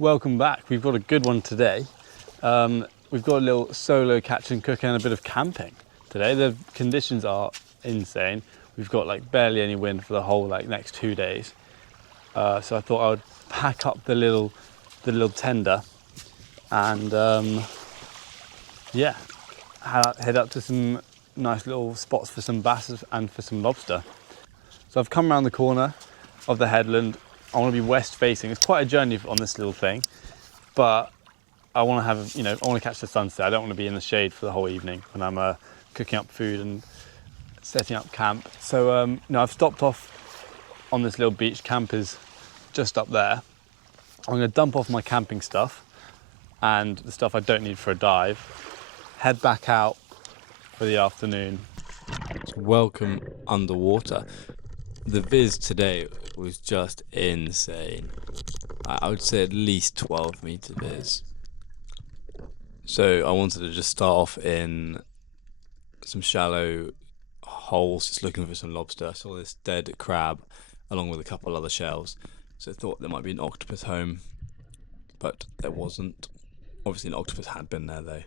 Welcome back. We've got a good one today. We've got a little solo catch and cook and a bit of camping today. The conditions are insane. We've got like barely any wind for the whole next 2 days. So I thought I would pack up the little tender and yeah, head up to some nice little spots for some bass and for some lobster. So I've come around the corner of the headland. I want to be west facing. It's quite a journey on this little thing, but I want to have, I want to catch the sunset. I don't want to be in the shade for the whole evening when I'm cooking up food and setting up camp. So I've stopped off on this little beach. Camp is just up there. I'm going to dump off my camping stuff and the stuff I don't need for a dive, head back out for the afternoon. Welcome underwater. The viz today was just insane. I would say at least 12 meter viz. So I wanted to just start off in some shallow holes, just looking for some lobster. I saw this dead crab along with a couple other shells. So I thought there might be an octopus home, but there wasn't. Obviously an octopus had been there though.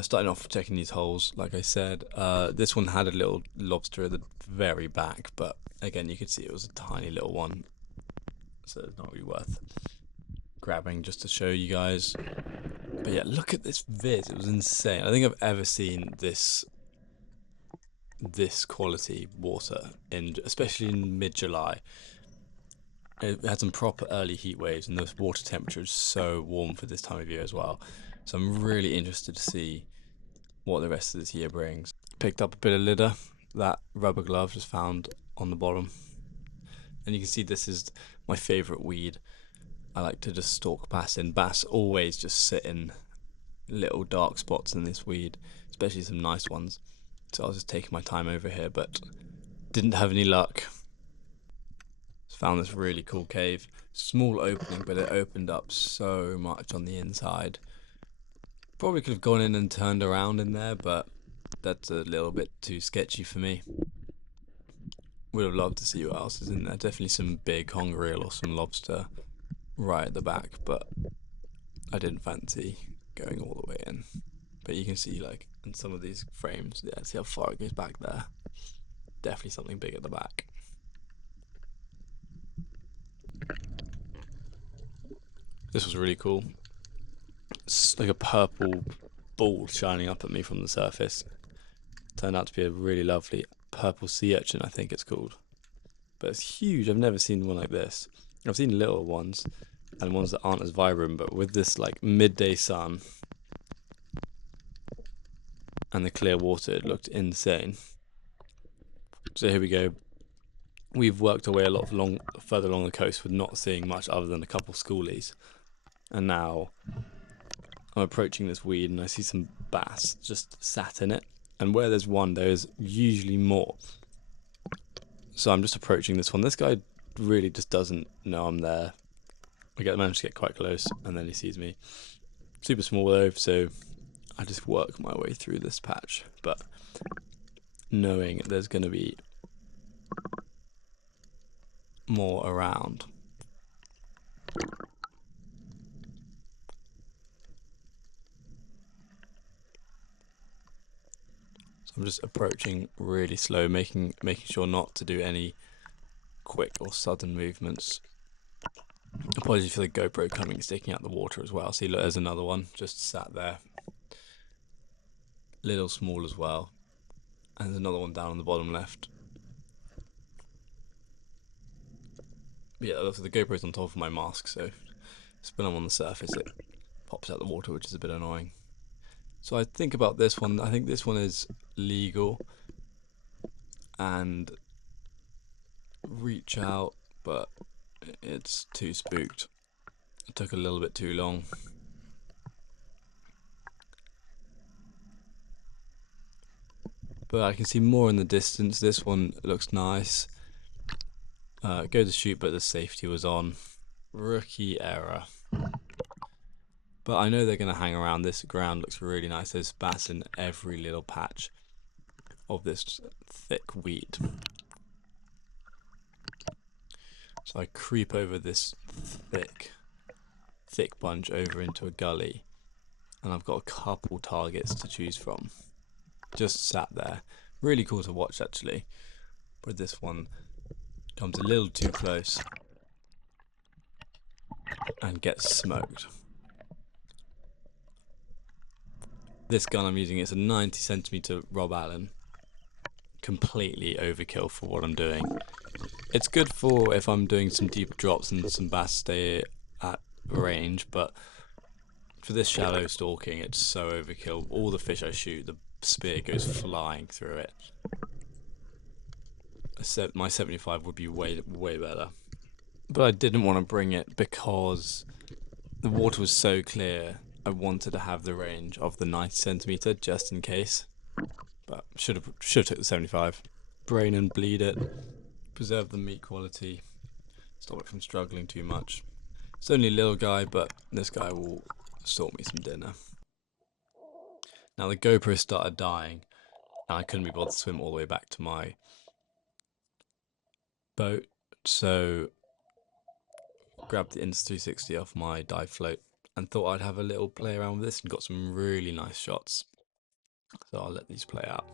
Starting off checking these holes, like I said, this one had a little lobster at the very back, but again you could see it was a tiny little one, so it's not really worth grabbing just to show you guys. But yeah, look at this viz, it was insane. I think I've ever seen this quality water, especially in mid-July. It had some proper early heat waves and the water temperature is so warm for this time of year as well. So I'm really interested to see what the rest of this year brings. Picked up a bit of litter, that rubber glove just found on the bottom. And you can see this is my favourite weed. I like to just stalk bass in. Bass always just sit in little dark spots in this weed, especially some nice ones. So I was just taking my time over here, but didn't have any luck. Just found this really cool cave. Small opening, but it opened up so much on the inside. Probably could have gone in and turned around in there, but that's a little bit too sketchy for me. Would have loved to see what else is in there. Definitely some big conger eel or some lobster right at the back, but I didn't fancy going all the way in. But you can see in some of these frames, yeah, see how far it goes back there. Definitely something big at the back. This was really cool. It's like a purple ball shining up at me from the surface. Turned out to be a really lovely purple sea urchin, I think it's called. But it's huge. I've never seen one like this. I've seen little ones and ones that aren't as vibrant, but with this midday sun and the clear water, it looked insane. So here we go. We've worked our way a lot further along the coast with not seeing much other than a couple schoolies. And now I'm approaching this weed and I see some bass just sat in it. And where there's one, there's usually more. So I'm just approaching this one. This guy really just doesn't know I'm there. I managed to get quite close and then he sees me. Super small though, so I just work my way through this patch. But knowing there's going to be more around. I'm just approaching really slow, making sure not to do any quick or sudden movements. Apologies for the GoPro sticking out the water as well. See, look, there's another one just sat there. Little small as well. And there's another one down on the bottom left. But yeah, the GoPro's on top of my mask, so when I'm on the surface it pops out the water, which is a bit annoying. So I think about this one. I think this one is legal and reach out, but it's too spooked. It took a little bit too long. But I can see more in the distance. This one looks nice. Go to shoot, but the safety was on. Rookie error. But I know they're going to hang around. This ground looks really nice. There's bass in every little patch of this thick weed. So I creep over this thick thick bunch over into a gully, and I've got a couple targets to choose from. Just sat there. Really cool to watch actually. But this one comes a little too close and gets smoked. This gun I'm using is a 90cm Rob Allen. Completely overkill for what I'm doing. It's good for if I'm doing some deep drops and some bass stay at range, but for this shallow stalking, it's so overkill. All the fish I shoot, the spear goes flying through it. My 75 would be way better. But I didn't want to bring it because the water was so clear. I wanted to have the range of the 90cm just in case. But should have took the 75. Brain and bleed it. Preserve the meat quality. Stop it from struggling too much. It's only a little guy, but this guy will sort me some dinner. Now the GoPro started dying, and I couldn't be bothered to swim all the way back to my boat, so grabbed the Insta 360 off my dive float and thought I'd have a little play around with this, and got some really nice shots. So I'll let these play out.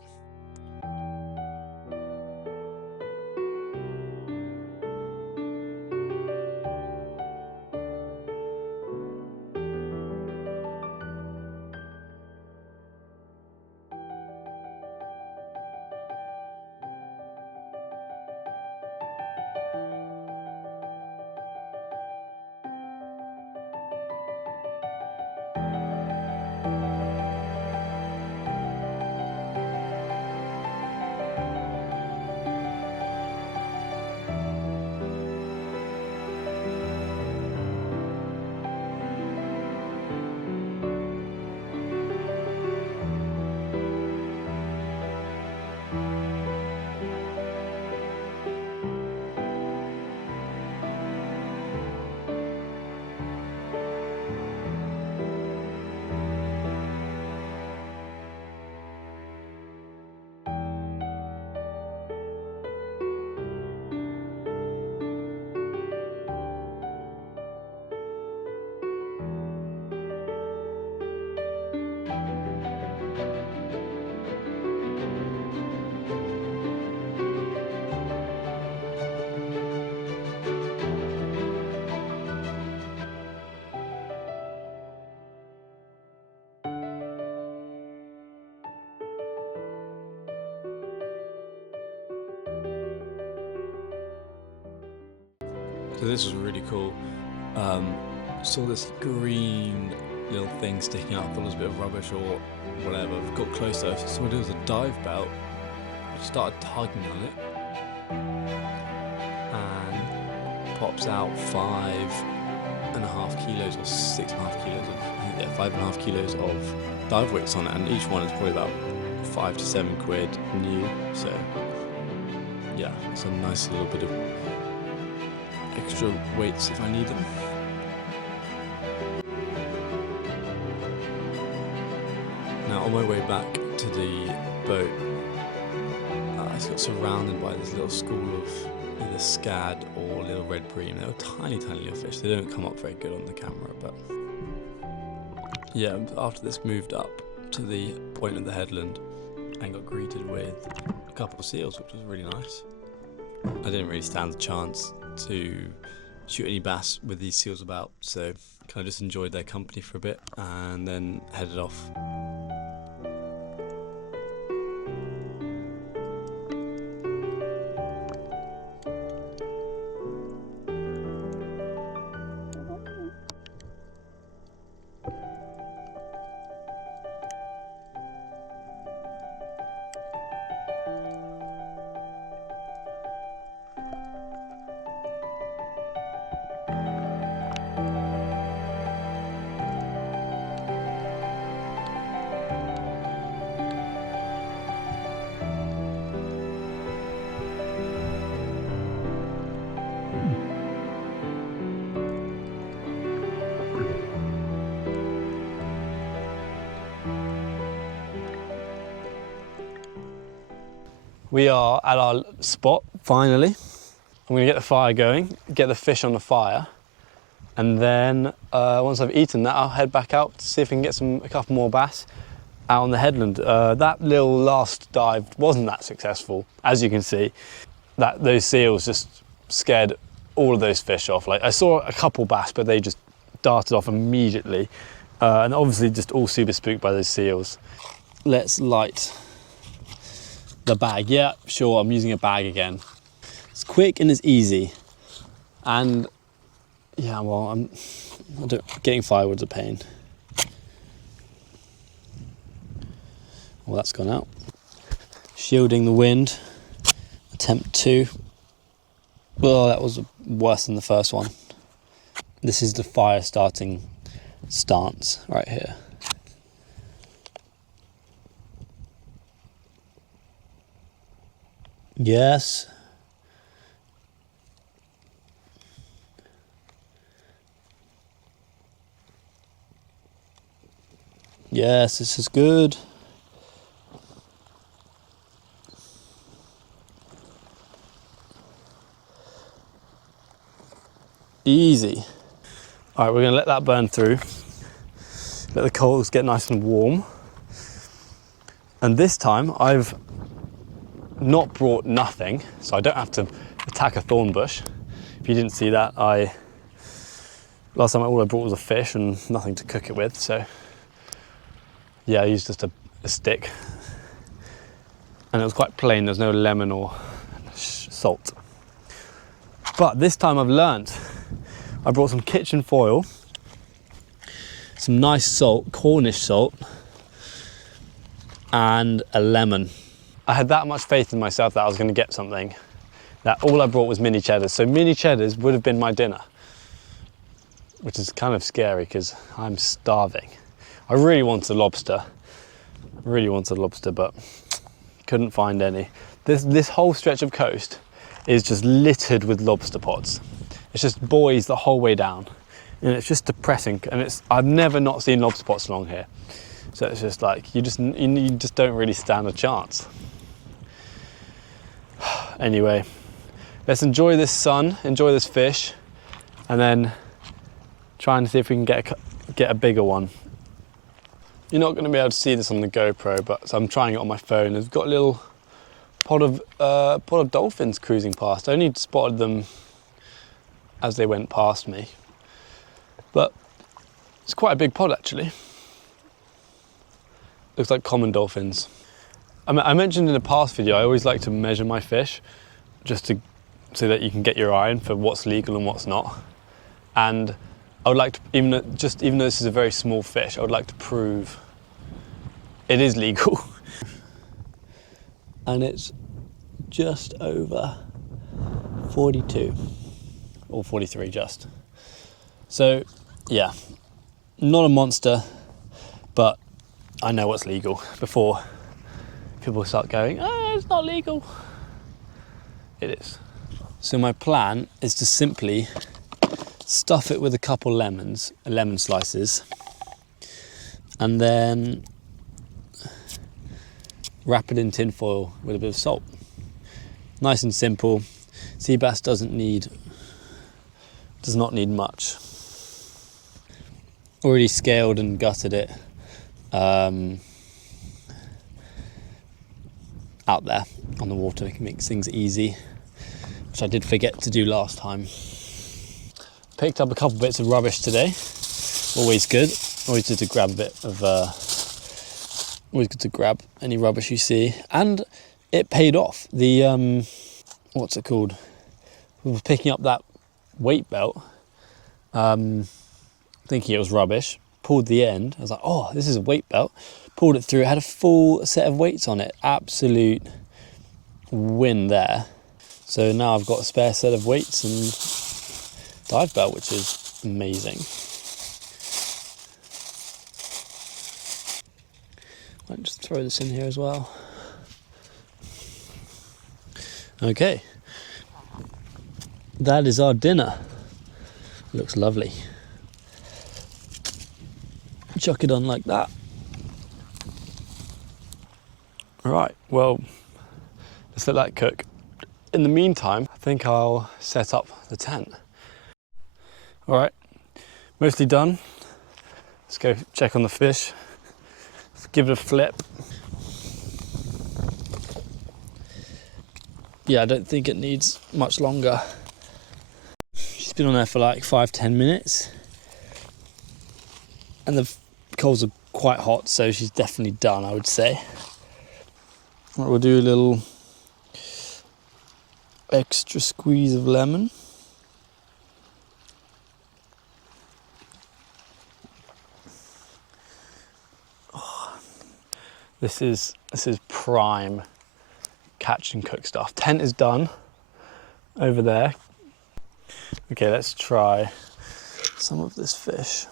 So this was really cool. Saw this green little thing sticking out. I thought it was a bit of rubbish or whatever. Got close though, so it was a dive belt. I started tugging on it, and pops out 5.5 kilos or 6.5 kilos of 5.5 kilos of dive weights on it, and each one is probably about 5 to 7 quid new. So yeah, it's a nice little bit of extra weights if I need them. Now on my way back to the boat, I got surrounded by this little school of either scad or little red bream. They were tiny little fish. They don't come up very good on the camera, but yeah, after this moved up to the point of the headland and got greeted with a couple of seals, which was really nice. I didn't really stand the chance to shoot any bass with these seals about, so kind of just enjoyed their company for a bit and then headed off. We are at our spot, finally. I'm gonna get the fire going, get the fish on the fire, And then once I've eaten that, I'll head back out to see if we can get a couple more bass out on the headland. That little last dive wasn't that successful, as you can see. Those seals just scared all of those fish off. Like, I saw a couple bass, but they just darted off immediately. And obviously just all super spooked by those seals. Let's light the bag. Yeah, sure, I'm using a bag again. It's quick and it's easy. And yeah, well, getting firewood's a pain. Well, that's gone out. Shielding the wind, attempt 2. Oh, that was worse than the first one. This is the fire starting stance right here. Yes. Yes, this is good. Easy. All right, we're gonna let that burn through. Let the coals get nice and warm. And this time I've not brought nothing, so I don't have to attack a thorn bush. If you didn't see that, last time all I brought was a fish and nothing to cook it with, so yeah, I used just a stick. And it was quite plain, there's no lemon or salt. But this time I've learnt. I brought some kitchen foil, some nice salt, Cornish salt, and a lemon. I had that much faith in myself that I was going to get something, that all I brought was mini cheddars. So mini cheddars would have been my dinner, which is kind of scary because I'm starving. I really wanted lobster, but couldn't find any. This whole stretch of coast is just littered with lobster pots. It's just buoys the whole way down, and it's just depressing. And I've never not seen lobster pots along here, so it's just like you just don't really stand a chance. Anyway, let's enjoy this sun, enjoy this fish, and then try and see if we can get a bigger one. You're not going to be able to see this on the GoPro, but so I'm trying it on my phone. I've got a little pod of dolphins cruising past. I only spotted them as they went past me, but it's quite a big pod actually. Looks like common dolphins. I mentioned in a past video, I always like to measure my fish so that you can get your eye in for what's legal and what's not. And I would like to, even though this is a very small fish, I would like to prove it is legal. And it's just over 42 or 43 just. So yeah, not a monster, but I know what's legal before people start going, oh, it's not legal. It is. So my plan is to simply stuff it with a couple lemon slices, and then wrap it in tin foil with a bit of salt. Nice and simple. Sea bass does not need much. Already scaled and gutted it out there on the water. It makes things easy, which I did forget to do last time. Picked up a couple bits of rubbish today. Always good. Always good to grab a bit of always good to grab any rubbish you see, and it paid off. The what's it called? We were picking up that weight belt, thinking it was rubbish. Pulled the end. I was like, oh, this is a weight belt. Pulled it through. It had a full set of weights on it. Absolute win there. So now I've got a spare set of weights and dive belt, which is amazing. I'll just throw this in here as well. Okay, that is our dinner. Looks lovely. Chuck it on like that. All right, well, let's let that cook. In the meantime, I think I'll set up the tent. All right, Mostly done. Let's go check on the fish. Let's give it a flip. Yeah, I don't think it needs much longer. She's been on there for like 5-10 minutes. And the coals are quite hot, so she's definitely done, I would say. Right, we'll do a little extra squeeze of lemon. Oh, this is prime catch and cook stuff. Tent is done over there. Okay, let's try some of this fish.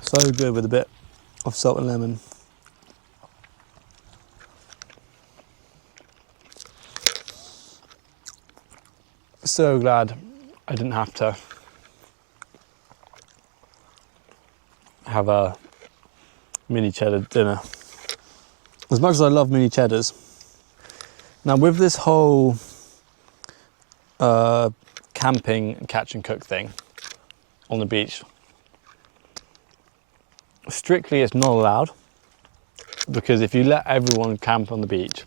So good with a bit of salt and lemon. So glad I didn't have to have a mini cheddar dinner. As much as I love mini cheddars, now with this whole camping and catch and cook thing on the beach, strictly it's not allowed, because if you let everyone camp on the beach,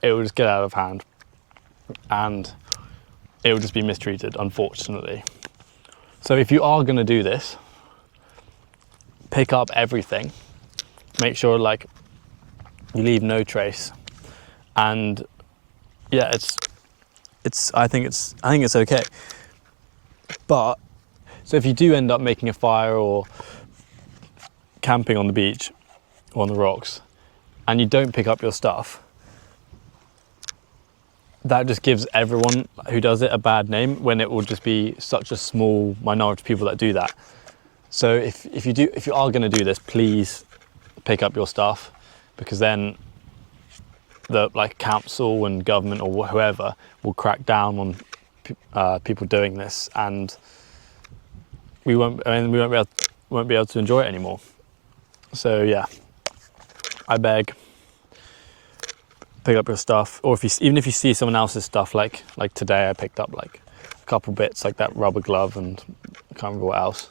it will just get out of hand and it will just be mistreated, unfortunately. So if you are going to do this, pick up everything, make sure like you leave no trace, and yeah, I think it's okay. But so if you do end up making a fire or camping on the beach or on the rocks and you don't pick up your stuff, that just gives everyone who does it a bad name, when it will just be such a small minority of people that do that. So if you are going to do this, please pick up your stuff, because then the like council and government or whoever will crack down on people doing this, and we won't be able to enjoy it anymore. So yeah, I beg, pick up your stuff. Or even if you see someone else's stuff, like today I picked up like a couple bits, like that rubber glove and I can't remember what else.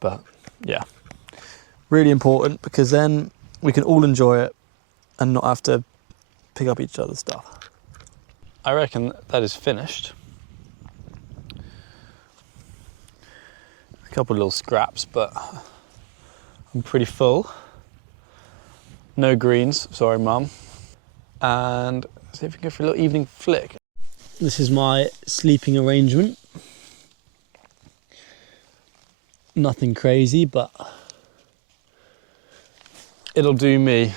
But yeah, really important, because then we can all enjoy it and not have to pick up each other's stuff. I reckon that is finished. A couple of little scraps, but I'm pretty full. No greens, sorry mum. And see if we can go for a little evening flick. This is my sleeping arrangement. Nothing crazy, but it'll do me.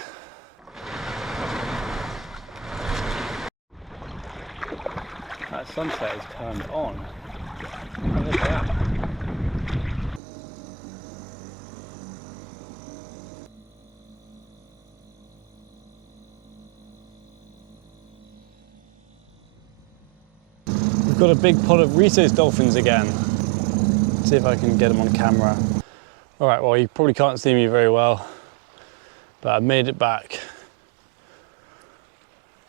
That sunset is turned on. And look at that. We've got a big pod of rhesus dolphins again. Let's see if I can get them on camera. All right, well, you probably can't see me very well, but I made it back.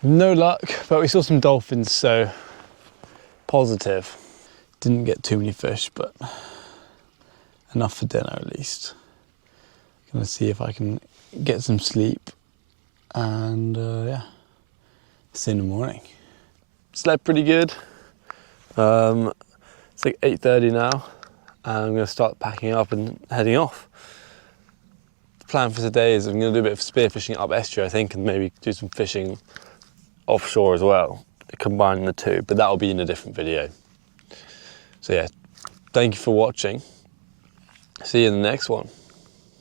No luck, but we saw some dolphins, so positive. Didn't get too many fish, but enough for dinner at least. Gonna see if I can get some sleep, and yeah, see you in the morning. Slept pretty good. It's like 8:30 now, and I'm going to start packing up and heading off. The plan for today is I'm going to do a bit of spearfishing up estuary, I think, and maybe do some fishing offshore as well, combining the two, but that'll be in a different video. So yeah, thank you for watching. See you in the next one.